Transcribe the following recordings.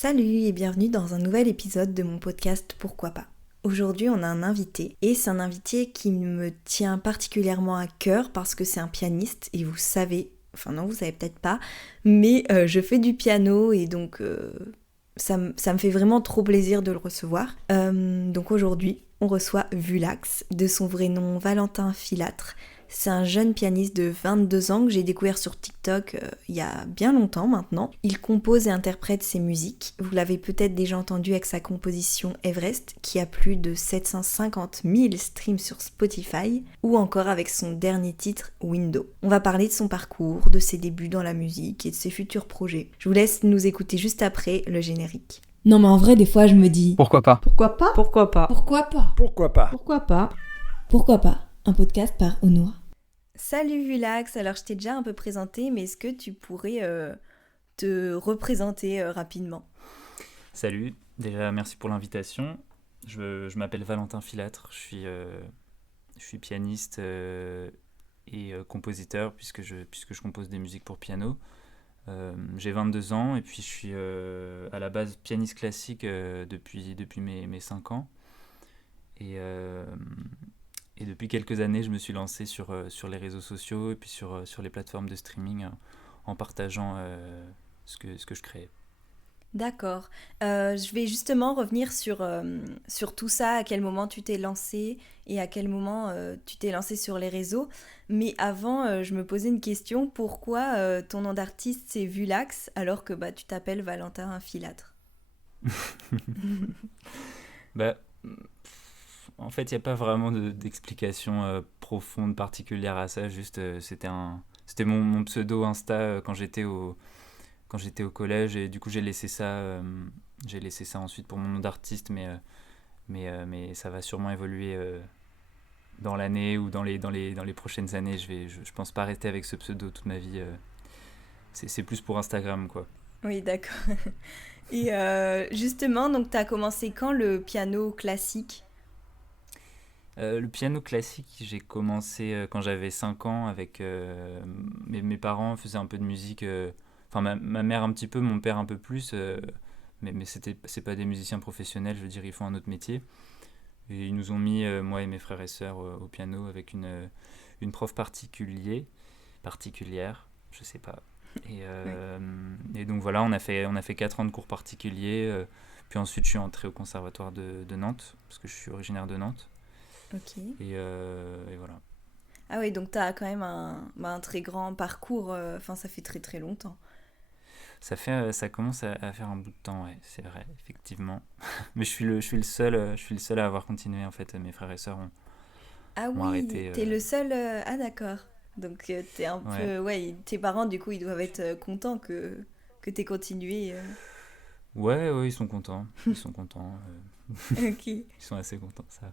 Salut et bienvenue dans un nouvel épisode de mon podcast Pourquoi pas. Aujourd'hui on a un invité et c'est un invité qui me tient particulièrement à cœur parce que c'est un pianiste et vous savez, enfin non vous savez peut-être pas, mais je fais du piano et donc ça me fait vraiment trop plaisir de le recevoir. Donc aujourd'hui on reçoit Vulax, de son vrai nom Valentin Filâtre. C'est un jeune pianiste de 22 ans que j'ai découvert sur TikTok il y a bien longtemps maintenant. Il compose et interprète ses musiques. Vous l'avez peut-être déjà entendu avec sa composition Everest, qui a plus de 750 000 streams sur Spotify, ou encore avec son dernier titre, Window. On va parler de son parcours, de ses débuts dans la musique et de ses futurs projets. Je vous laisse nous écouter juste après le générique. Non mais en vrai des fois je me dis Pourquoi pas? pourquoi pas Pourquoi pas? Pourquoi pas Pourquoi pas? Pourquoi pas? Pourquoi pas un podcast par Onoa. Salut Vulax, alors je t'ai déjà un peu présenté, mais est-ce que tu pourrais te représenter rapidement? Salut, déjà merci pour l'invitation. Je m'appelle Valentin Filâtre, je suis pianiste et compositeur puisque je compose des musiques pour piano. J'ai 22 ans et puis je suis à la base pianiste classique depuis mes 5 ans. Et depuis quelques années, je me suis lancé sur les réseaux sociaux et puis sur les plateformes de streaming en partageant ce que je crée. D'accord. Je vais justement revenir sur tout ça, à quel moment tu t'es lancé et à quel moment tu t'es lancé sur les réseaux. Mais avant, je me posais une question. Pourquoi ton nom d'artiste c'est Vulax alors que tu t'appelles Valentin Filâtre? Bah, en fait, il n'y a pas vraiment d'explication profonde, particulière à ça. Juste, c'était mon pseudo Insta quand j'étais au collège. Et du coup, j'ai laissé ça ensuite pour mon nom d'artiste. Mais ça va sûrement évoluer dans l'année ou dans les prochaines années. Je pense pas rester avec ce pseudo toute ma vie. C'est plus pour Instagram, quoi. Oui, d'accord. Et justement, donc tu as commencé quand le piano classique? Le piano classique, j'ai commencé quand j'avais 5 ans avec mes parents faisaient un peu de musique, enfin ma mère un petit peu, mon père un peu plus, mais c'est pas des musiciens professionnels, je veux dire, ils font un autre métier. Et ils nous ont mis, moi et mes frères et sœurs, au piano avec une prof particulière, je sais pas. Et, Oui. et donc voilà, on a fait 4 ans de cours particuliers, puis ensuite je suis entré au conservatoire de Nantes, parce que je suis originaire de Nantes. Ok. Et voilà. Ah oui, donc tu as quand même un très grand parcours, enfin ça fait très très longtemps. Ça commence à faire un bout de temps, ouais, c'est vrai, effectivement. Mais je suis le seul à avoir continué, en fait. Mes frères et sœurs Ah ont oui, arrêté. t'es le seul. Ah d'accord. Donc t'es un Ouais. peu. Ouais, tes parents, du coup, ils doivent être contents que t'aies continué. Ouais, ils sont contents. Ils sont contents. Ok. Ils sont assez contents, ça.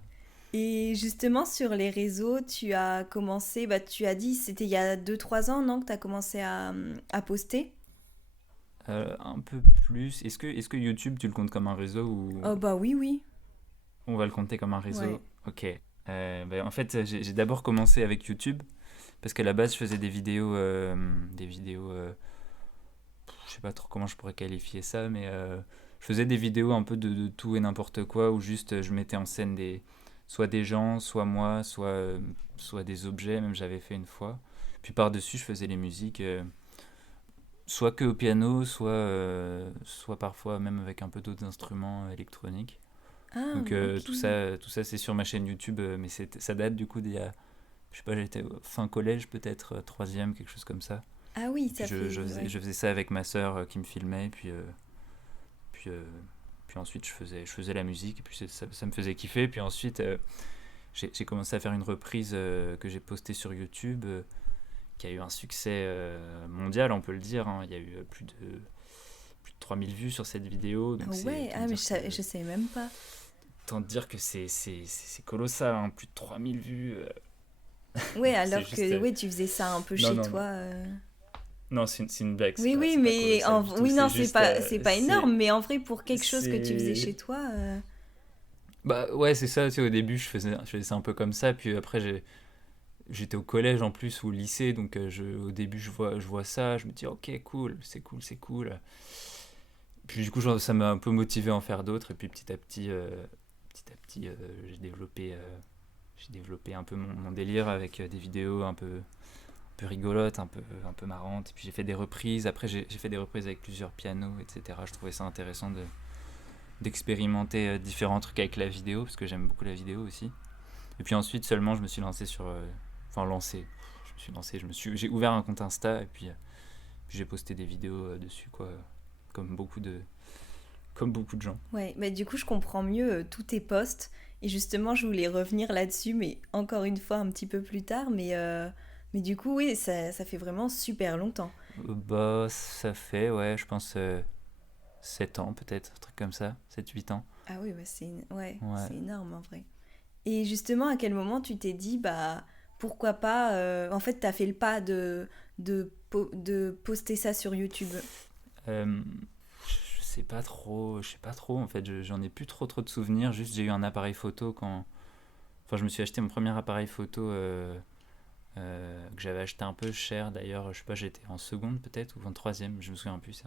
Et justement, sur les réseaux, tu as commencé. Tu as dit, c'était il y a 2 3 ans, non, que t'as commencé à poster? Un peu plus. Est-ce que YouTube, tu le comptes comme un réseau ou Oh bah oui, oui. on va le compter comme un Ouais. réseau? Ok. En fait, j'ai d'abord commencé avec YouTube parce qu'à la base, je faisais des vidéos. Je sais pas trop comment je pourrais qualifier ça, mais je faisais des vidéos un peu de tout et n'importe quoi, où juste je mettais en scène soit des gens, soit moi, soit des objets, même j'avais fait une fois. Puis par-dessus, je faisais les musiques, soit que au piano, soit parfois même avec un peu d'autres instruments électroniques. Ah, Donc ok. tout ça c'est sur ma chaîne YouTube, mais ça date du coup d'il y a, je sais pas, j'étais fin collège peut-être, troisième, quelque chose comme ça. Ah oui, Et puis ça fait. Ouais. je faisais ça avec ma sœur qui me filmait, puis, euh, puis ensuite je faisais la musique, et puis ça me faisait kiffer. Puis ensuite, j'ai commencé à faire une reprise que j'ai postée sur YouTube, qui a eu un succès mondial, on peut le dire, hein. Il y a eu plus de 3000 vues sur cette vidéo, Ah donc ouais, ah mais je savais même pas. autant te dire que c'est colossal, hein, plus de 3000 vues. Ouais, C'est alors juste. que ouais, tu faisais ça un peu Non, chez non, toi. non. Non, c'est une blague, Oui, oui, c'est pas mais colossal du tout. oui, non, C'est juste. c'est pas énorme, mais en vrai, pour quelque chose que tu faisais C'est. chez toi. Bah ouais, c'est ça, tu sais, au début, je faisais ça un peu comme ça, puis après, j'étais au collège en plus, ou au lycée, donc au début, je vois ça, je me dis, ok, cool, c'est cool, c'est cool. Puis du coup, ça m'a un peu motivé à en faire d'autres. Et puis petit à petit, j'ai développé un peu mon délire avec des vidéos un peu rigolotes, un peu marrantes. Et puis j'ai fait des reprises. Après, j'ai fait des reprises avec plusieurs pianos, etc. Je trouvais ça intéressant d'expérimenter différents trucs avec la vidéo, parce que j'aime beaucoup la vidéo aussi. Et puis ensuite, seulement, je me suis lancé sur... j'ai ouvert un compte Insta, et puis j'ai posté des vidéos dessus, quoi, comme beaucoup de gens. Ouais, mais du coup, je comprends mieux tous tes posts. Et justement, je voulais revenir là-dessus, mais encore une fois, un petit peu plus tard. Mais du coup, oui, ça fait vraiment super longtemps. Bah, ça fait, ouais, je pense 7 ans peut-être, un truc comme ça, 7-8 ans. Ah oui, bah ouais, Ouais. c'est énorme en vrai. Et justement, à quel moment tu t'es dit, bah, pourquoi pas, en fait, t'as fait le pas de poster ça sur YouTube. Euh, je sais pas trop, en fait, j'en ai plus trop de souvenirs, juste j'ai eu un appareil photo quand... Enfin, je me suis acheté mon premier appareil photo que j'avais acheté un peu cher d'ailleurs, je sais pas, j'étais en seconde peut-être, ou en troisième, je me souviens plus,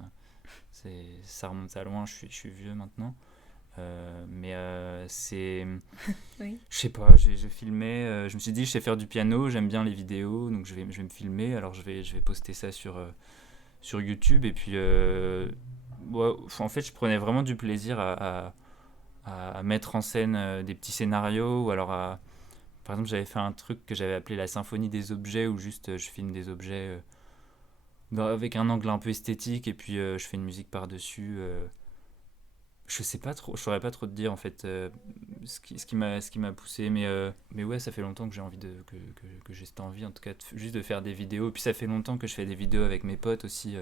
ça remonte à loin, je suis vieux maintenant. Mais c'est... Oui. Je sais pas, j'ai filmé, je me suis dit je sais faire du piano, j'aime bien les vidéos, donc je vais me filmer, alors je vais poster ça sur YouTube, et puis ouais, en fait je prenais vraiment du plaisir à mettre en scène des petits scénarios, ou alors par exemple j'avais fait un truc que j'avais appelé la symphonie des objets, où juste je filme des objets avec un angle un peu esthétique, et puis je fais une musique par-dessus. Je sais pas trop, je saurais pas trop te dire en fait ce qui m'a poussé, mais ouais, ça fait longtemps que j'ai envie que j'ai cette envie en tout cas juste de faire des vidéos. Et puis ça fait longtemps que je fais des vidéos avec mes potes aussi,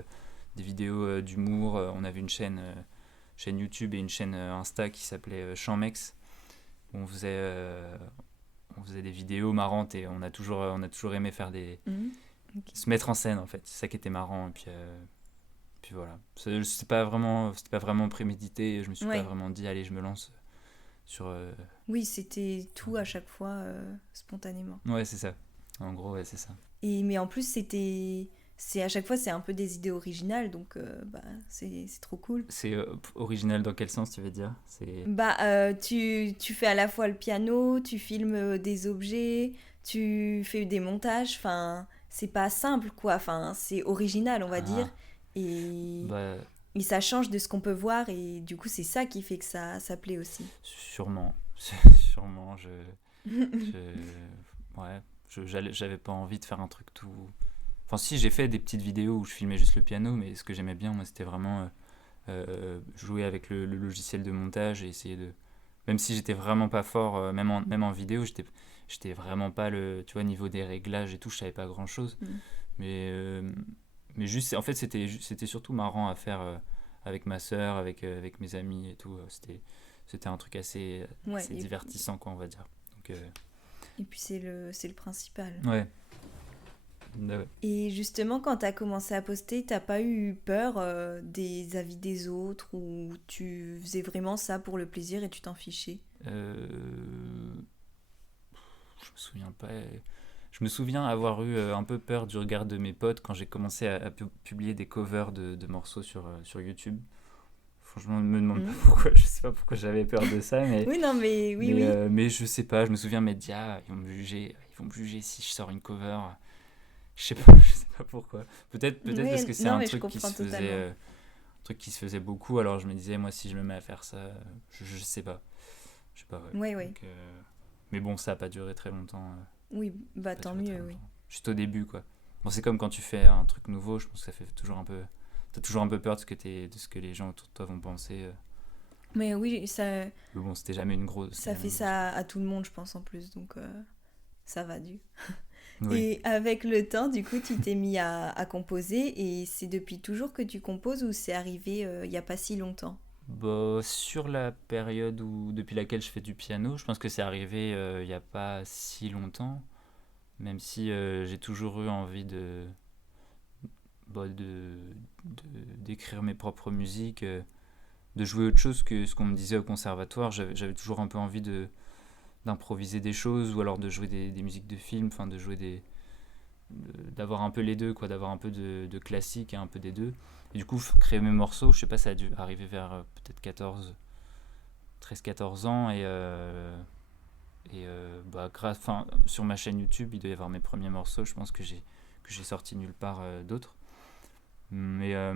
des vidéos d'humour. On avait une chaîne YouTube et une chaîne Insta qui s'appelait Chammex, où on faisait des vidéos marrantes, et on a toujours aimé faire Mhm. Ok. se mettre en scène en fait. C'est ça qui était marrant. Et puis voilà, c'était pas vraiment prémédité, je me suis pas Ouais. vraiment dit allez je me lance sur Oui, c'était tout à chaque fois spontanément. ouais, c'est ça, en gros, ouais, c'est ça. Mais en plus, c'est à chaque fois, c'est un peu des idées originales, donc bah, c'est trop cool. C'est original dans quel sens tu veux dire? C'est Bah, tu fais à la fois le piano, tu filmes des objets, tu fais des montages, enfin, c'est pas simple, quoi. Enfin, c'est original, on va dire. ah Et, bah et ça change de ce qu'on peut voir, et du coup, c'est ça qui fait que ça plaît aussi. sûrement sûrement ouais, j'avais pas envie de faire un truc tout... Enfin si, j'ai fait des petites vidéos où je filmais juste le piano, mais ce que j'aimais bien moi c'était vraiment jouer avec le logiciel de montage, et essayer de... Même si j'étais vraiment pas fort, même en vidéo, j'étais vraiment pas tu vois, niveau des réglages et tout, je savais pas grand chose. Mm. Mais juste, en fait, c'était surtout marrant à faire avec ma sœur, avec mes amis et tout. C'était un truc Ouais, assez divertissant, quoi, on va dire. Donc, et puis c'est le principal. ouais. Ouais. Et justement, quand t'as commencé à poster, t'as pas eu peur des avis des autres, ou tu faisais vraiment ça pour le plaisir et tu t'en fichais? Je me souviens pas. Je me souviens avoir eu un peu peur du regard de mes potes quand j'ai commencé à publier des covers de morceaux sur YouTube. Franchement, ne me demande pas Mhm. pourquoi, je sais pas pourquoi j'avais peur de ça, Oui, non, mais oui, oui. mais je sais pas, je me souviens m'être dit, ah, ils vont me juger si je sors une cover. Je sais pas pourquoi. Peut-être parce Oui, que c'est non, un mais je truc qui comprends se faisait, totalement. un truc qui se faisait beaucoup, alors je me disais, moi, si je me mets à faire ça, je sais pas. Je sais pas, ouais. Oui, oui. Donc, mais bon, ça a pas duré très longtemps. Oui, bah Pas tant duré très mieux, oui. longtemps. Juste au début, quoi. Bon, c'est comme quand tu fais un truc nouveau, je pense que ça fait toujours un peu... T'as toujours un peu peur de ce que les gens autour de toi vont penser. Mais oui, Mais bon, c'était jamais une grosse... ça fait ça à tout le monde, je pense, en plus, donc ça va du. Oui. Et avec le temps, du coup, tu t'es mis à composer, et c'est depuis toujours que tu composes, ou c'est arrivé il y a pas si longtemps? Bah, sur la période depuis laquelle je fais du piano, je pense que c'est arrivé il y a pas si longtemps, même si j'ai toujours eu envie bah, d'écrire mes propres musiques, de jouer autre chose que ce qu'on me disait au conservatoire. J'avais toujours un peu envie d'improviser des choses, ou alors de jouer des musiques de films, enfin de jouer d'avoir un peu les deux, quoi, d'avoir un peu de classique et un peu des deux. Et du coup, créer mes morceaux, je sais pas, ça a dû arriver vers peut-être 13-14 ans. Sur ma chaîne YouTube, il doit y avoir mes premiers morceaux. Je pense que j'ai sorti nulle part d'autres. Mais, euh,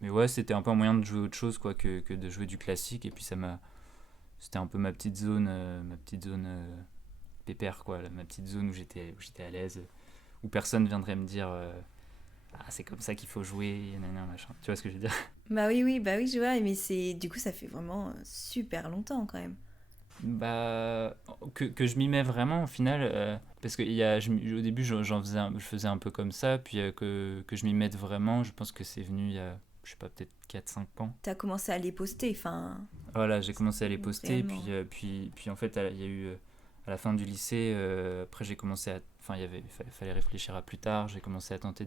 mais ouais, c'était un peu un moyen de jouer autre chose quoi, que de jouer du classique. Et puis c'était un peu ma petite zone, pépère, quoi, ma petite zone où j'étais à l'aise, où personne viendrait me dire ah, c'est comme ça qu'il faut jouer, nanana, machin. Tu vois ce que je veux dire? Bah oui, je vois, mais du coup, ça fait vraiment super longtemps quand même. Bah, que je m'y mets vraiment au final, parce que au début je faisais un peu comme ça, puis que je m'y mette vraiment, je pense que c'est venu il y a, je sais pas, peut-être 4-5 ans. T'as commencé à les poster, enfin, Voilà, j'ai commencé à les poster, réellement. puis en fait, il y a eu, à la fin du lycée, après j'ai commencé à, enfin, fallait réfléchir à plus tard, j'ai commencé à tenter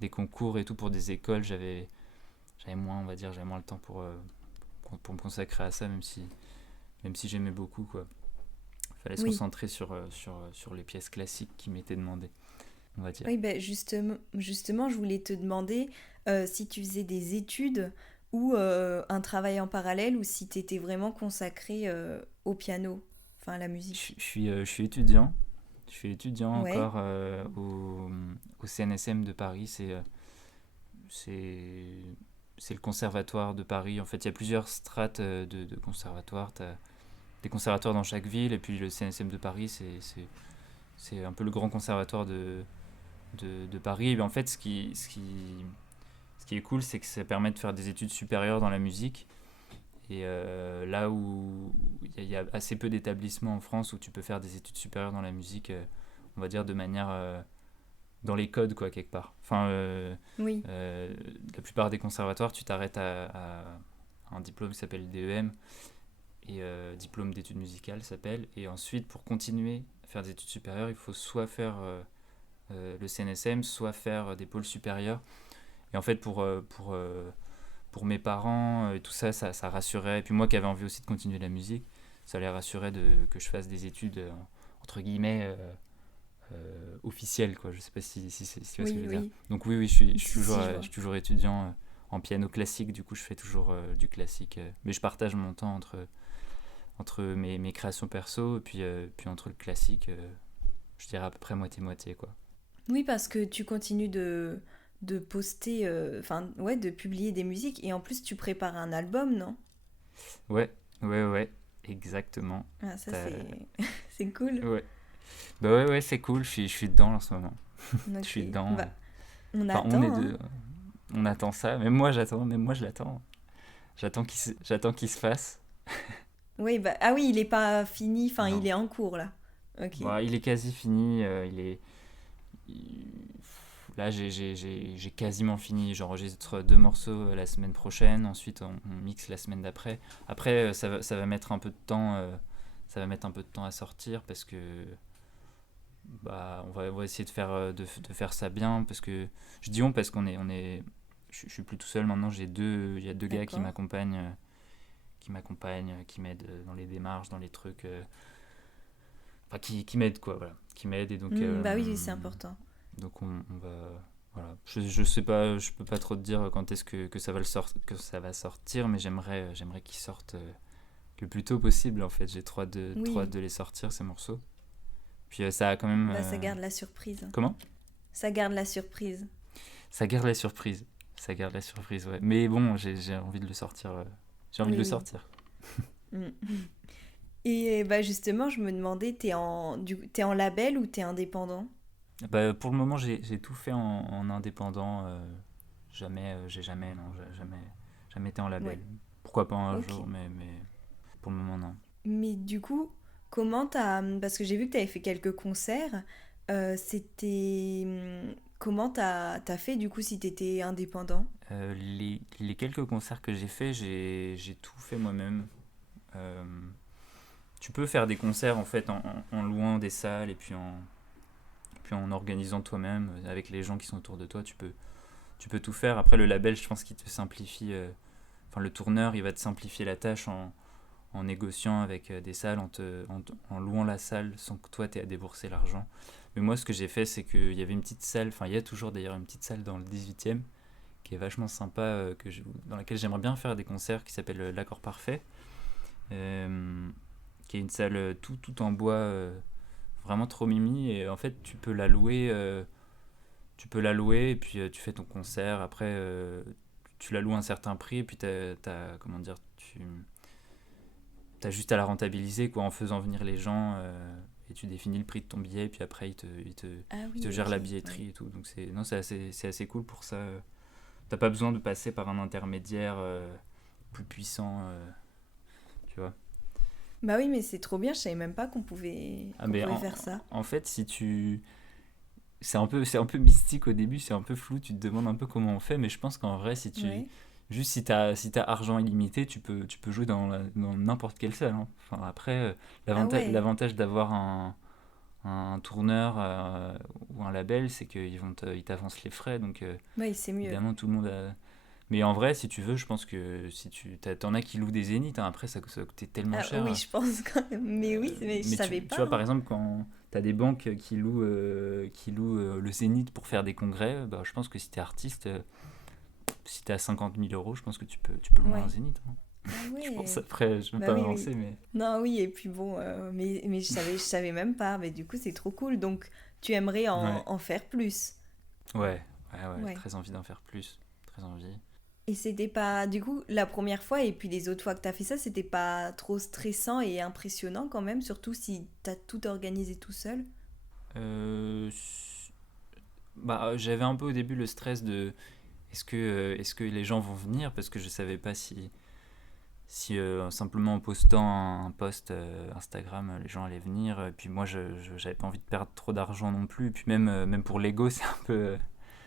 des concours et tout pour des écoles, j'avais moins, on va dire, j'avais moins le temps pour me consacrer à ça, même si j'aimais beaucoup, quoi. Il fallait se Oui. concentrer sur les pièces classiques qui m'étaient demandées, on va dire. Oui, bah justement, je voulais te demander si tu faisais des études ou un travail en parallèle ou si tu étais vraiment consacré au piano, enfin à la musique. Je suis étudiant. Je suis étudiant Ouais, encore au CNSM de Paris. C'est, c'est le conservatoire de Paris. En fait, il y a plusieurs strates de conservatoires. Tu as des conservatoires dans chaque ville, et puis le CNSM de Paris, c'est un peu le grand conservatoire de Paris. Et bien, en fait, ce qui est cool, c'est que ça permet de faire des études supérieures dans la musique. Et là où il y a assez peu d'établissements en France où tu peux faire des études supérieures dans la musique, on va dire de manière dans les codes, quoi, quelque part. Enfin, oui, la plupart des conservatoires, tu t'arrêtes à un diplôme qui s'appelle DEM, et diplôme d'études musicales s'appelle. Et ensuite, pour continuer à faire des études supérieures, il faut soit faire le CNSM, soit faire des pôles supérieurs. Et en fait, pour mes parents et tout ça, ça rassurait. Et puis moi qui avais envie aussi de continuer la musique, ça les rassurait que je fasse des études entre guillemets officielles, quoi. Je sais pas si tu vois ce que je oui, veux dire. oui. Donc oui, je suis Si, toujours, si, je je vois. suis toujours étudiant en piano classique. Du coup, je fais toujours du classique. Mais je partage mon temps entre mes créations perso et puis entre le classique, je dirais à peu près moitié-moitié, quoi. Oui, parce que tu continues de poster, enfin, ouais, de publier des musiques et en plus tu prépares un album, non? Ouais, ouais, exactement. Ah, ça T'as- c'est cool. Ouais. Bah ouais, c'est cool, je suis dedans en ce moment. Je Ok, suis dedans. bah, on Enfin, on est attend, hein. deux. On attend ça. Même moi je l'attends. J'attends qu'il se fasse. Oui, bah, ah oui, il est pas fini, enfin, il Non. est en cours là. Ok. Bon, il est quasi fini. il- Là, j'ai quasiment fini. J'enregistre 2 morceaux la semaine prochaine. Ensuite, on mixe la semaine d'après. Après, ça va mettre un peu de temps. Ça va mettre un peu de temps à sortir parce que bah, on va essayer de faire ça bien. Parce que je dis on parce je suis plus tout seul maintenant. Il y a deux gars D'accord. qui m'aident dans les démarches, dans les trucs. Enfin, qui m'aident, quoi, voilà. Qui m'aident, et donc, Bah oui, oui, c'est important. on va. Voilà. Je sais pas, je peux pas trop te dire quand est-ce que que ça va sortir, mais j'aimerais qu'ils sortent le plus tôt possible, en fait. J'ai trop hâte Oui, de les sortir, ces morceaux. Puis ça a quand même. bah ça garde la surprise. Comment? Ça garde la surprise. Ça garde la surprise. Ça garde la surprise, ouais. Mais bon, j'ai envie de le sortir. J'ai envie de Oui, le oui. sortir. Mm. Et bah justement, je me demandais, t'es en label ou t'es indépendant? Bah, pour le moment, j'ai tout fait en indépendant. J'ai jamais, non, jamais été en Ouais, label. Pourquoi pas un ok. jour, mais pour le moment, non. Mais du coup, comment t'as... Parce que j'ai vu que t'avais fait quelques concerts. C'était... Comment t'as fait du coup si t'étais indépendant? Les quelques concerts que j'ai fait, j'ai tout fait moi-même. Euh, Tu peux faire des concerts en fait en louant des salles, et puis en organisant toi-même avec les gens qui sont autour de toi. Tu peux tout faire. Après, le label, je pense qu'il te simplifie. Enfin, le tourneur, il va te simplifier la tâche en négociant avec des salles, en louant la salle sans que toi tu aies à débourser l'argent. Mais moi, ce que j'ai fait, c'est qu'il y avait une petite salle, enfin, il y a toujours d'ailleurs une petite salle dans le 18e qui est vachement sympa, dans laquelle j'aimerais bien faire des concerts, qui s'appelle l'Accord Parfait, euh, qui est une salle tout en bois, vraiment trop mimi. Et en fait, tu peux la louer et puis tu fais ton concert. Après, tu la loues à un certain prix et puis comment dire, t'as juste à la rentabiliser quoi, en faisant venir les gens et tu définis le prix de ton billet et puis après Ah ils te oui, gèrent ok. la billetterie Ouais. et tout. Donc non, c'est assez cool pour ça. T'as pas besoin de passer par un intermédiaire plus puissant, tu vois. Bah oui, mais c'est trop bien, je savais même pas qu'on pouvait, Ah qu'on mais pouvait faire ça. en fait, si tu c'est un peu mystique au début, c'est un peu flou, tu te demandes un peu comment on fait, mais je pense qu'en vrai, Ouais. si t'as argent illimité, tu peux jouer dans n'importe quelle salle, hein. Enfin, après, Ah ouais. l'avantage d'avoir un tourneur ou un label, c'est ils t'avancent les frais, donc Ouais, c'est mieux. évidemment, tout le monde a. Mais en vrai, si tu veux, je pense que si t'en as qui louent des zéniths, hein, après, ça va coûter tellement Ah oui, cher. je pense quand même. Mais oui, mais je Mais savais tu pas, vois, par hein. exemple, quand tu as des banques qui louent le Zénith pour faire des congrès, bah, je pense que si tu es artiste, si tu as 50 000 euros, je pense que tu peux louer un Ouais. Zénith, hein. Ah Je pense, ouais. après, je ne veux Bah pas oui, oui. m'avancer, mais Non, oui, et puis bon, mais je savais même pas. Mais du coup, c'est trop cool. Donc, tu aimerais en, ouais, en faire plus. ouais, ouais, Ouais. très envie d'en faire plus, très envie. Et c'était pas, du coup, la première fois et puis les autres fois que t'as fait ça, c'était pas trop stressant et impressionnant quand même, surtout si t'as tout organisé tout seul. Euh, Bah, j'avais un peu au début le stress de est-ce que les gens vont venir parce que je savais pas si simplement en postant un post Instagram, les gens allaient venir. Et puis moi, j'avais pas envie de perdre trop d'argent non plus. Et puis même pour l'ego, c'est un peu.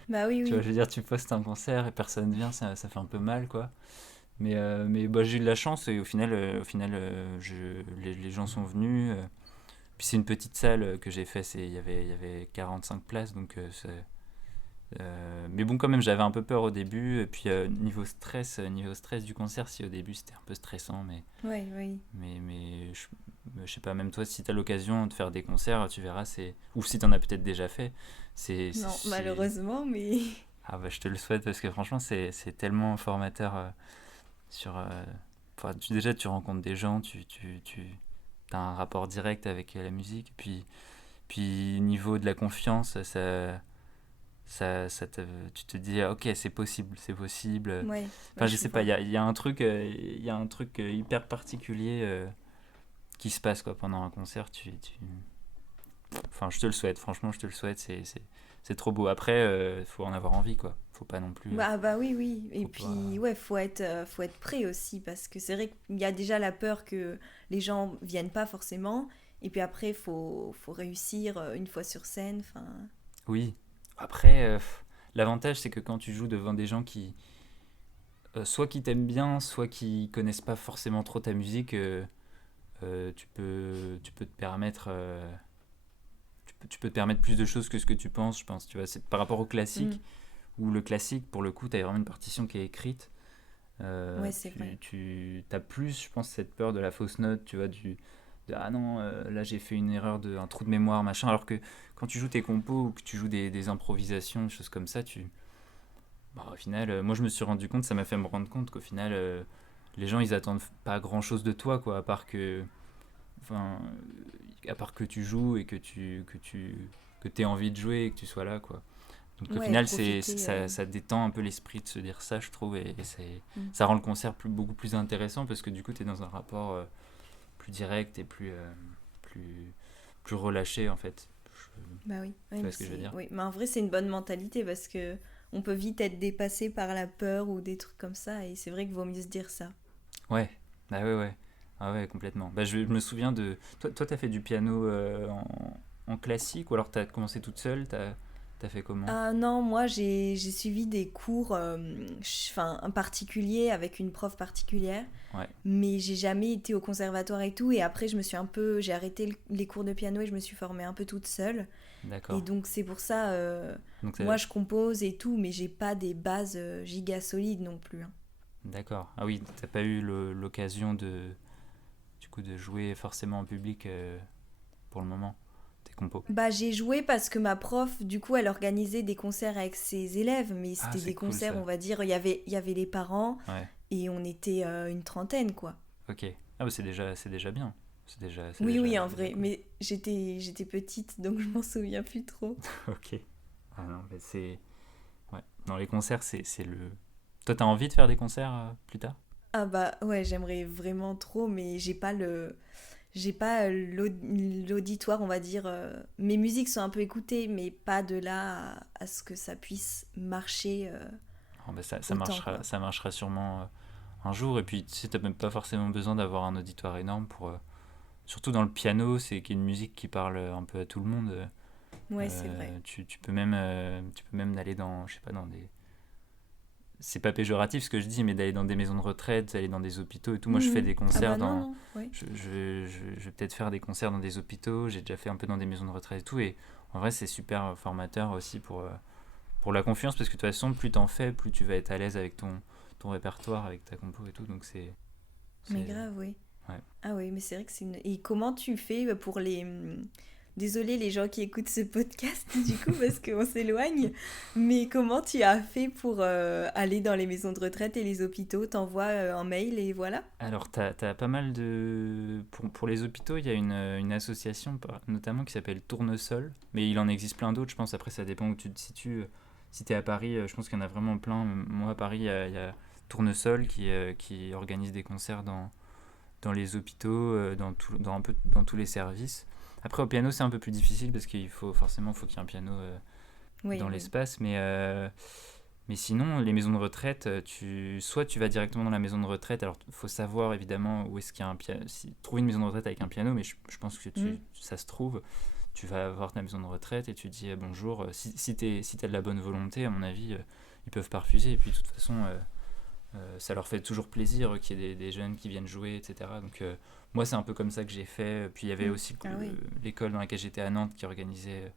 Bah oui, Tu vois, oui. je veux dire, tu postes un concert et personne vient, ça fait un peu mal, quoi. Mais bah, j'ai eu de la chance et au final les gens sont venus. Puis c'est une petite salle que j'ai fait, il y avait 45 places, donc mais bon, quand même, j'avais un peu peur au début. Et puis, niveau stress du concert, si au début c'était un peu stressant, mais, Ouais, oui. mais, mais je sais pas, même toi, si tu as l'occasion de faire des concerts, tu verras, ou si tu en as peut-être déjà fait, c'est. c'est, Non, c'est- malheureusement, mais. Ah bah, je te le souhaite parce que franchement, c'est tellement formateur sur. Enfin, déjà, tu rencontres des gens, tu as un rapport direct avec la musique. Puis niveau de la confiance, tu te dis ah, ok c'est possible, c'est possible. Ouais, ouais, Enfin je je sais pas, vois. il y a un truc hyper particulier qui se passe quoi pendant un concert. Enfin je te le souhaite, franchement je te le souhaite, c'est trop beau. Après faut en avoir envie quoi, faut pas non plus, Bah oui, oui. Et faut pas. puis, ouais, faut être prêt aussi, parce que c'est vrai qu'il y a déjà la peur que les gens viennent pas forcément. Et puis après, faut réussir une fois sur scène. Enfin, Oui. Après l'avantage c'est que quand tu joues devant des gens qui soit qui t'aiment bien, soit qui connaissent pas forcément trop ta musique, tu peux te permettre. Tu peux te permettre plus de choses que ce que tu penses, je pense. Tu vois, c'est par rapport au hmm. classique, où le classique, pour le coup, tu as vraiment une partition qui est écrite. Ouais, c'est vrai. Tu as plus, je pense, cette peur de la fausse note, tu vois, ah non, là j'ai fait une erreur, un trou de mémoire, machin. Alors que quand tu joues tes compos ou que tu joues des improvisations, des choses comme ça, bah, au final, moi je me suis rendu compte, ça m'a fait me rendre compte qu'au final, les gens ils attendent pas grand chose de toi, quoi, enfin, à part que tu joues et que t'aies envie de jouer et que tu sois là, quoi. Donc au Ouais, final, profiter. ça détend un peu l'esprit de se dire ça, je trouve, et Hmm. ça rend le concert beaucoup plus intéressant parce que du coup, tu es dans un rapport plus direct et plus relâché, en fait. Bah oui. Tu Ouais, vois mais ce que je veux dire? oui. Mais en vrai, c'est une bonne mentalité parce que on peut vite être dépassé par la peur ou des trucs comme ça. Et c'est vrai qu'il vaut mieux se dire ça. Ouais, bah ouais, ouais. Ah ouais, complètement. Bah, je me souviens de. Toi, t'as fait du piano en classique ou alors t'as commencé toute seule, t'as fait comment? Ah non, moi j'ai suivi des cours enfin, un particulier avec une prof particulière, Ouais, mais j'ai jamais été au conservatoire et tout. Et après, j'ai arrêté les cours de piano et je me suis formée un peu toute seule. Et d'accord. donc c'est pour ça, Donc, moi je compose et tout, mais j'ai pas des bases giga solides non plus, hein. d'accord. Ah oui, t'as pas eu l'occasion du coup, de jouer forcément en public pour le moment. tes compos? Bah, j'ai joué parce que ma prof, du coup, elle organisait des concerts avec ses élèves, mais Ah, c'était c'est des cool concerts, ça. on va dire, il y avait les parents Ouais, et on était une trentaine, quoi. ok. Ah bah c'est déjà bien. C'est Oui, oui, en déjà vrai, cool. mais j'étais petite, donc je m'en souviens plus trop. Ok. Ah non, mais c'est... Ouais. Dans les concerts, c'est le... Toi, t'as envie de faire des concerts plus tard? Ah bah ouais, j'aimerais vraiment trop, mais j'ai pas l'auditoire, on va dire. Mes musiques sont un peu écoutées, mais pas de là à ce que ça puisse marcher Oh, bah autant, quoi. ça marchera sûrement un jour. Et puis, tu sais, t'as même pas forcément besoin d'avoir un auditoire énorme pour... surtout dans le piano, c'est une musique qui parle un peu à tout le monde. Ouais, c'est vrai. Tu peux même aller dans, je sais pas, dans des... C'est pas péjoratif ce que je dis, mais d'aller dans des maisons de retraite, d'aller dans des hôpitaux et tout. Moi, je fais Mhm. des Ah concerts bah non, dans... non, ouais. Je vais peut-être faire des concerts dans des hôpitaux. J'ai déjà fait un peu dans des maisons de retraite et tout. Et en vrai, c'est super formateur aussi pour la confiance, parce que de toute façon, plus t'en fais, plus tu vas être à l'aise avec ton répertoire, avec ta compo et tout. Donc Mais c'est... grave, oui. Ouais. Ah oui, mais c'est vrai que c'est une... Et comment tu fais pour les... Désolée les gens qui écoutent ce podcast du coup parce qu'on s'éloigne, mais comment tu as fait pour aller dans les maisons de retraite et les hôpitaux? T'envoies un mail et voilà? Alors, t'as pas mal de... Pour les hôpitaux, il y a une association notamment qui s'appelle Tournesol, mais il en existe plein d'autres, je pense. Après, ça dépend où tu te situes. Si t'es à Paris, je pense qu'il y en a vraiment plein. Moi, à Paris, il y a Tournesol qui organise des concerts dans les hôpitaux, dans un peu dans tous les services. Après, au piano, c'est un peu plus difficile parce qu'il faut forcément faut qu'il y ait un piano Oui, dans oui. l'espace, mais sinon, les maisons de retraite, soit tu vas directement dans la maison de retraite. Alors, il faut savoir évidemment où est-ce qu'il y a un piano. Trouver une maison de retraite avec un piano, mais je pense que Mhm. ça se trouve. Tu vas voir ta maison de retraite et tu dis bonjour. Si t'as de la bonne volonté, à mon avis, ils peuvent pas refuser. Et puis, de toute façon, ça leur fait toujours plaisir qu'il y ait des jeunes qui viennent jouer, etc. Donc, moi, c'est un peu comme ça que j'ai fait. Puis, il y avait Mhm. aussi Ah oui. l'école dans laquelle j'étais à Nantes qui organisait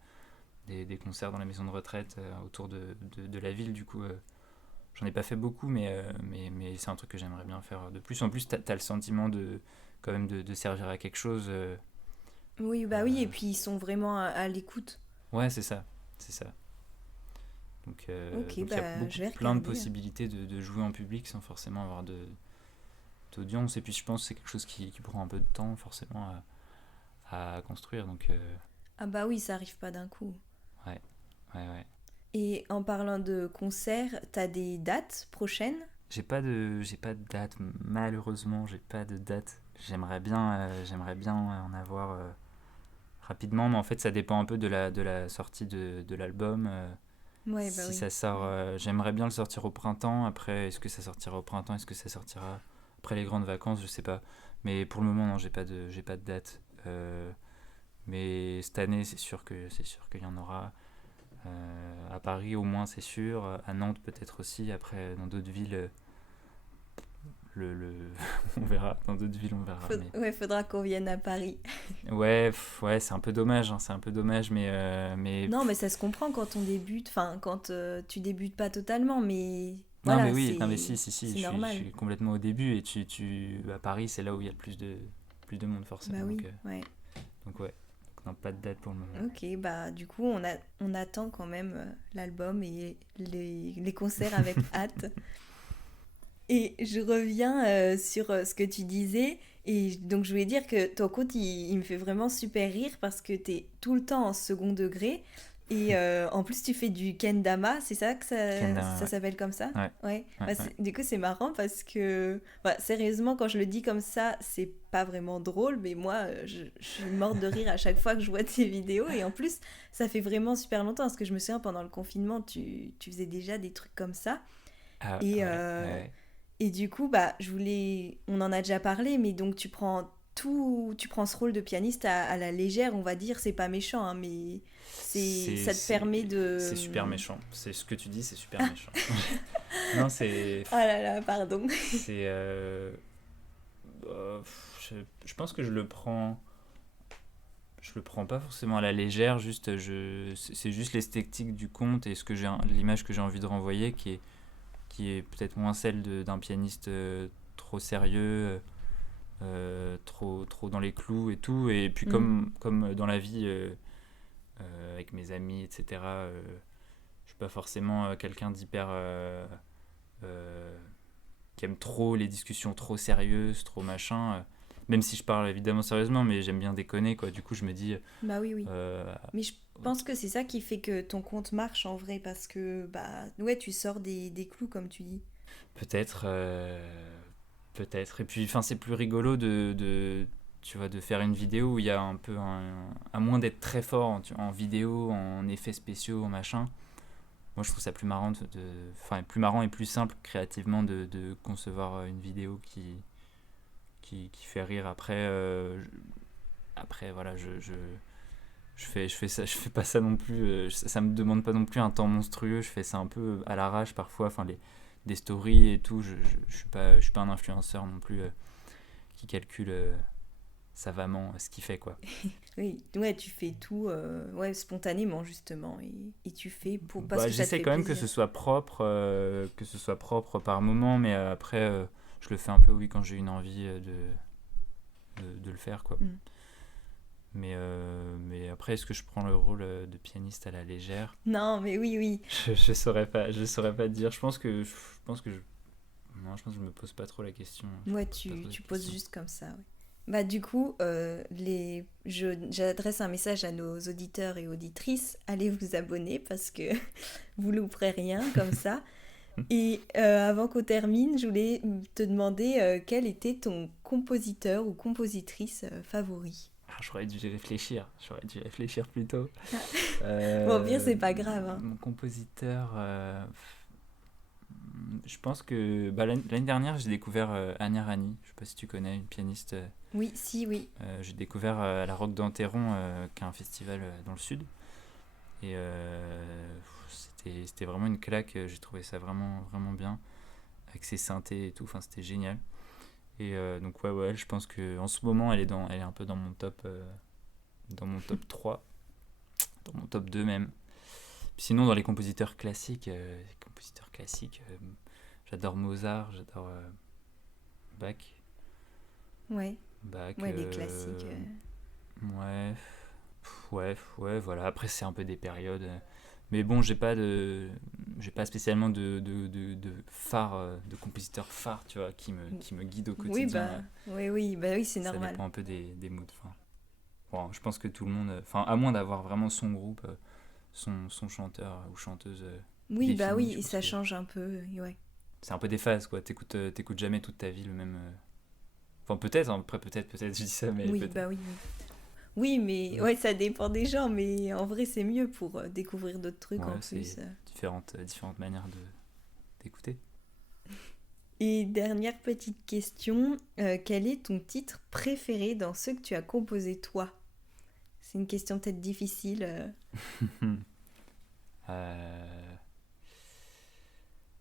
des concerts dans la maison de retraite autour de la ville. Du coup, j'en ai pas fait beaucoup, mais c'est un truc que j'aimerais bien faire de plus. En plus, t'as le sentiment quand même de servir à quelque chose. Oui, bah oui, et Euh, puis ils sont vraiment à l'écoute. ouais, c'est ça. C'est ça. Ok, Donc il y a bah je vais plein de regarder, hein. possibilités de jouer en public sans forcément avoir d'audience. Et puis je pense que c'est quelque chose qui prend un peu de temps forcément à construire. Donc Ah bah oui, ça arrive pas d'un coup. ouais, ouais. Et en parlant de concerts, t'as des dates prochaines? J'ai pas de date, malheureusement, j'ai pas de date. J'aimerais bien en avoir rapidement, mais en fait, ça dépend un peu de la sortie de l'album. Ouais, bah Si oui. ça sort, j'aimerais bien le sortir au printemps. Après, est-ce que ça sortira au printemps? Est-ce que ça sortira après les grandes vacances? Je sais pas. Mais pour le moment, non, j'ai pas de date. Mais cette année, c'est sûr qu'il y en aura. À Paris, au moins, c'est sûr. À Nantes, peut-être aussi. Après, dans d'autres villes, le... on verra. Dans d'autres villes, on verra. Ouais, faudra qu'on vienne à Paris. Ouais, ouais, c'est un peu dommage. Hein, c'est un peu dommage, Non, mais ça se comprend quand on débute, enfin, quand tu débutes pas totalement, mais non, mais voilà, oui, non, mais si, c'est je normal. suis complètement au début et à Paris, c'est là où il y a le plus de monde Bah forcément. oui, ouais. Donc ouais, donc, non, pas de date pour le moment. Ok, bah du coup, on attend quand même l'album et les concerts avec hâte. Et je reviens sur ce que tu disais. Et donc, je voulais dire que ton compte, il me fait vraiment super rire parce que t'es tout le temps en second degré. Et en plus, tu fais du kendama, c'est ça que Kendama, ça s'appelle comme ça? ouais. Ouais. Ouais, Bah, ouais. du coup, c'est marrant parce que, bah, sérieusement, quand je le dis comme ça, c'est pas vraiment drôle. Mais moi, je suis morte de rire à chaque fois que je vois tes vidéos. Et en plus, ça fait vraiment super longtemps. Parce que je me souviens, pendant le confinement, tu faisais déjà des trucs comme ça. Ah, Et, ouais, ouais. et du coup, bah, on en a déjà parlé, mais donc tu prends ce rôle de pianiste à la légère, on va dire, c'est pas méchant, hein, mais ça te permet C'est super de... méchant. C'est ce que tu dis, c'est super méchant. Non, Ah là là, pardon. c'est je pense que je le prends pas forcément à la légère, juste c'est juste l'esthétique du conte et l'image que j'ai envie de renvoyer qui est peut-être moins celle d'un pianiste trop sérieux, trop dans les clous et tout. Et puis Mm. comme dans la vie, avec mes amis, etc. Je suis pas forcément quelqu'un d'hyper qui aime trop les discussions trop sérieuses, trop machin. Même si je parle évidemment sérieusement, mais j'aime bien déconner, quoi. Du coup, je me dis. Bah oui, oui. euh, Mais je pense que c'est ça qui fait que ton compte marche en vrai, parce que ouais, tu sors des clous comme tu dis. Peut-être, peut-être. Et puis, enfin, c'est plus rigolo tu vois, de faire une vidéo où il y a un peu à moins d'être très fort en vidéo, en effets spéciaux, en machin. Moi, je trouve ça plus marrant enfin, plus marrant et plus simple créativement de concevoir une vidéo qui fait rire. Après, voilà, je fais pas ça non plus. Ça me demande pas non plus un temps monstrueux. Je fais ça un peu à l'arrache parfois. Enfin, des stories et tout. Je suis pas un influenceur non plus qui calcule savamment ce qu'il fait, quoi. Oui, ouais, tu fais tout ouais, spontanément justement, et tu fais parce Bah, que ça te j'essaie fait quand même plaisir. que ce soit propre par moment, mais après, je le fais un peu, oui, quand j'ai une envie de le faire, quoi. Mm. Mais après, est-ce que je prends le rôle de pianiste à la légère? Non, mais oui, oui. Je saurais pas te dire. Non, je pense que je me pose pas trop la question. Je me Ouais, pose pas trop tu cette poses question. juste comme ça. Ouais. Bah du coup, j'adresse un message à nos auditeurs et auditrices. Allez vous abonner parce que vous louperez rien comme ça. Et avant qu'on termine, je voulais te demander quel était ton compositeur ou compositrice favori. Ah, j'aurais dû réfléchir plus tôt. Bon, au pire, c'est pas grave, hein. Mon compositeur, je pense que l'année dernière, j'ai découvert Anya Rani. Je sais pas si tu connais, une pianiste. Oui, si, oui. J'ai découvert à la Roque d'Enterron, qui est un festival dans le sud. Et c'était vraiment une claque. J'ai trouvé ça vraiment, vraiment bien. Avec ses synthés et tout. Enfin, c'était génial. Et donc, ouais, je pense qu'en ce moment, elle est un peu dans mon top 3, dans mon top 2 même. Puis sinon, dans les compositeurs classiques, j'adore Mozart, j'adore Bach. Ouais, Bach, ouais, les classiques. ouais, ouais, voilà. Après, c'est un peu des périodes. Mais bon, j'ai pas spécialement de phare, de compositeur phare, tu vois, qui me guide au Oui, quotidien. bah oui, c'est Ça normal. dépend un peu des moods. Enfin, bon, je pense que tout le monde, enfin, à moins d'avoir vraiment son groupe, son chanteur ou chanteuse Oui, bah défini, oui, je et pense ça que change un peu, ouais. c'est un peu des phases, quoi. T'écoutes jamais toute ta vie le même. Enfin, peut-être, hein, après, peut-être, je dis ça, mais Oui, peut-être. bah oui, oui. Oui, mais ouais, ça dépend des gens, mais en vrai, c'est mieux pour découvrir d'autres trucs en Ouais, plus. c'est différentes manières d'écouter. Et dernière petite question, quel est ton titre préféré dans ceux que tu as composés toi? C'est une question peut-être difficile. Euh,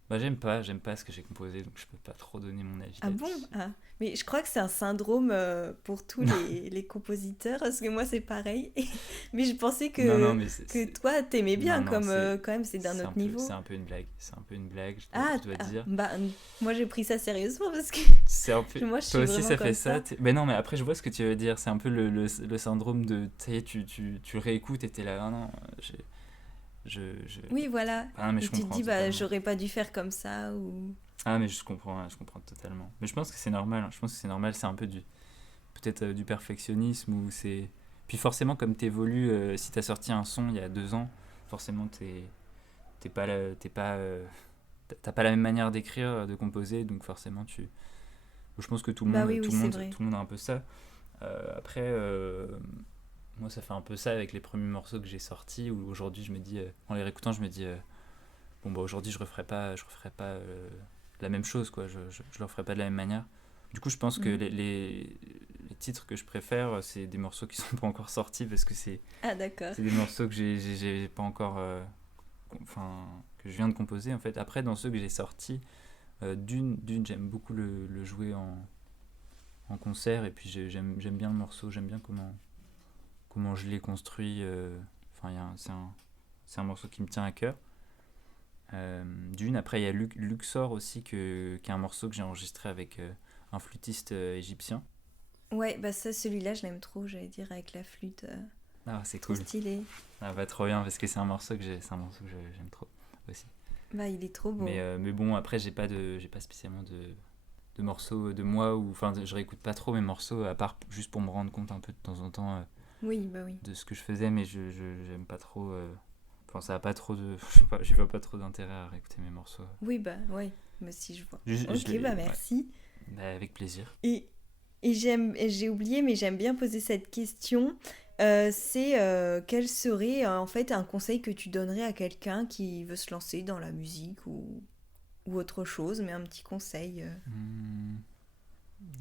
Bah, j'aime pas ce que j'ai composé, donc je peux pas trop donner mon avis Ah bon? là-dessus. Ah. Mais je crois que c'est un syndrome pour tous les compositeurs, parce que moi c'est pareil. Mais je pensais Non, non, que, mais que toi t'aimais non, bien, non, comme quand même c'est d'un autre c'est niveau. un peu une blague. C'est un peu une blague, Ah, je dois dire. bah moi j'ai pris ça sérieusement parce que C'est un peu. moi je Toi suis aussi, vraiment ça comme fait ça. ça. Mais non, mais après, je vois ce que tu veux dire. C'est un peu le syndrome de. Tu sais, tu le réécoutes et t'es là. Ah non, je... Oui, voilà. Ah, mais Et je tu te comprends dis, bah totalement. j'aurais pas dû faire comme ça, ou... Ah, mais je comprends totalement. Mais je pense que c'est normal. Hein. Je pense que c'est normal. C'est un peu peut-être du perfectionnisme ou c'est. Puis forcément, comme t'évolues, si t'as sorti un son il y a 2 ans, forcément, t'es pas. T'as pas la même manière d'écrire, de composer, donc forcément, je pense que Bah oui, oui, c'est vrai. tout le monde a un peu ça. Après, moi, ça fait un peu ça avec les premiers morceaux que j'ai sortis, où aujourd'hui, je me dis, en les réécoutant, je me dis, bon, bah aujourd'hui, je referai pas la même chose, quoi. Je le referai pas de la même manière. Du coup, je pense que Mhm. les titres que je préfère, c'est des morceaux qui sont pas encore sortis, parce que Ah d'accord. c'est des morceaux que j'ai pas encore, enfin, que je viens de composer, en fait. Après, dans ceux que j'ai sortis, Dune, j'aime beaucoup le jouer en concert, et puis j'aime bien le morceau, j'aime bien comment je l'ai construit. Enfin, c'est un morceau qui me tient à cœur. Dune, après il y a Luxor aussi, qui est un morceau que j'ai enregistré avec un flûtiste égyptien. Ouais, bah ça, celui-là, je l'aime trop, j'allais dire, avec la flûte. Ah, c'est Trop cool. stylé. Ah, bah, trop bien, parce que c'est un morceau que j'aime trop aussi. Bah, il est trop beau. Mais bon, après, j'ai pas spécialement de morceaux de moi, enfin, je réécoute pas trop mes morceaux, à part juste pour me rendre compte un peu de temps en temps Oui, bah oui. de ce que je faisais, mais j'aime pas trop. Enfin, ça a pas trop de. Je sais pas, j'y vois pas trop d'intérêt à réécouter mes morceaux. Oui, bah ouais. Mais si je vois. Je Ok, bah ouais. merci. Bah, avec plaisir. Et j'ai oublié, mais j'aime bien poser cette question. Quel serait en fait un conseil que tu donnerais à quelqu'un qui veut se lancer dans la musique ou autre chose, mais un petit conseil. Hmm,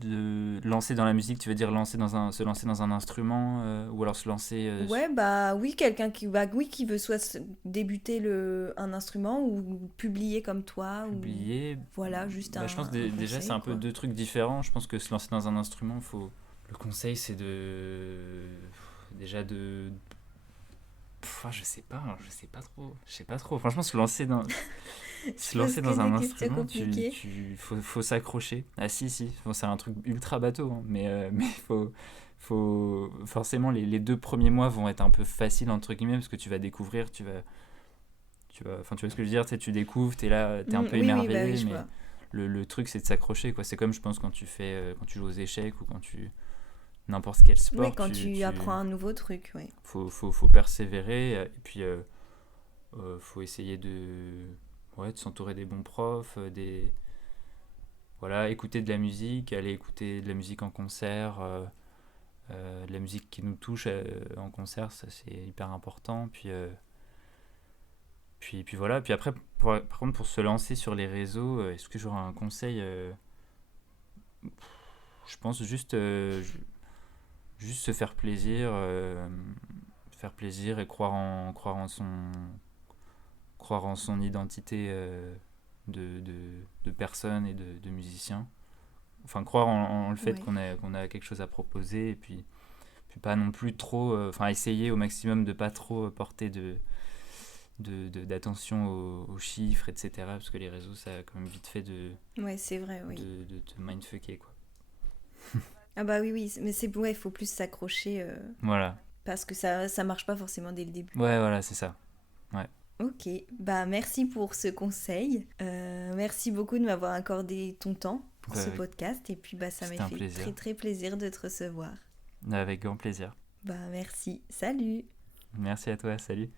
de lancer dans la musique, tu veux dire se lancer dans un instrument, ou alors se lancer Ouais, bah oui, quelqu'un qui veut soit débuter un instrument ou publier comme toi, ou publier. voilà, juste Bah, je pense un déjà c'est conseil, un peu quoi. deux trucs différents. Je pense que se lancer dans un instrument, faut. Le conseil c'est déjà de. Je sais pas, je sais pas trop. Franchement, Je se pose lancer que dans un des questions instrument, compliquées. faut s'accrocher. Ah si, bon, c'est un truc ultra bateau, hein, mais forcément les 2 premiers mois vont être un peu faciles entre guillemets parce que tu vas découvrir, enfin tu vois ce que je veux dire, tu découvres, t'es là, t'es un peu Oui, oui, bah oui, émerveillé, je mais vois. le truc c'est de s'accrocher quoi. C'est comme je pense quand tu joues aux échecs ou quand tu n'importe quel Ouais, sport, quand tu apprends un nouveau truc, ouais. faut persévérer et puis faut essayer de s'entourer des bons profs, voilà, écouter de la musique, aller écouter de la musique en concert, de la musique qui nous touche en concert, ça c'est hyper important. Puis voilà, puis après, par contre, pour se lancer sur les réseaux, est-ce que j'aurais un conseil Je pense juste se faire plaisir et croire en son identité de personne et de musicien. Enfin, croire en le fait Ouais. qu'on a quelque chose à proposer et puis pas non plus trop. Enfin, essayer au maximum de pas trop porter d'attention aux chiffres, etc. Parce que les réseaux, ça a quand même vite fait Ouais, c'est vrai, oui. de te mindfucker, quoi. Ah bah oui, oui, mais c'est ouais, il faut plus s'accrocher Voilà. parce que ça marche pas forcément dès le début. Ouais, voilà, c'est ça. Ouais. Ok, bah merci pour ce conseil. Merci beaucoup de m'avoir accordé ton temps pour Bah, ce podcast et puis bah ça m'a c'était un fait plaisir. très très plaisir de te recevoir. Avec grand plaisir. Bah merci, salut. Merci à toi, salut.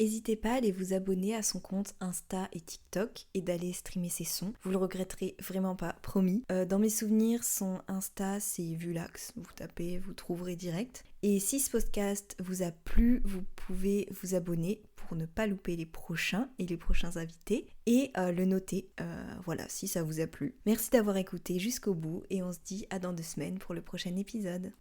N'hésitez pas à aller vous abonner à son compte Insta et TikTok et d'aller streamer ses sons. Vous le regretterez vraiment pas, promis. Dans mes souvenirs, son Insta c'est Vulax. Vous tapez, vous trouverez direct. Et si ce podcast vous a plu, vous pouvez vous abonner pour ne pas louper les prochains et les prochains invités et le noter. Voilà, si ça vous a plu. Merci d'avoir écouté jusqu'au bout et on se dit à dans 2 semaines pour le prochain épisode.